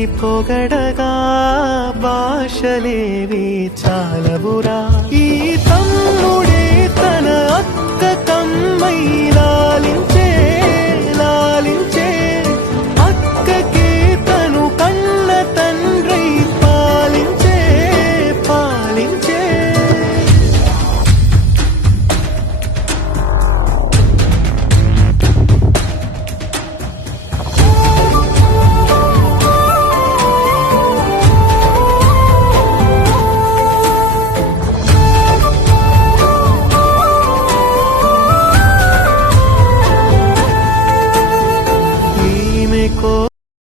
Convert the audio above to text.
తల్లిని పొగడగా భాషలేవి చాలవురా. ఈ తమ్ముడే తన అక్క కమ్మై లాలించే లాలించే, అక్కకే తను కన్న తండ్రి పాలించే పాలించే. ఈమెకో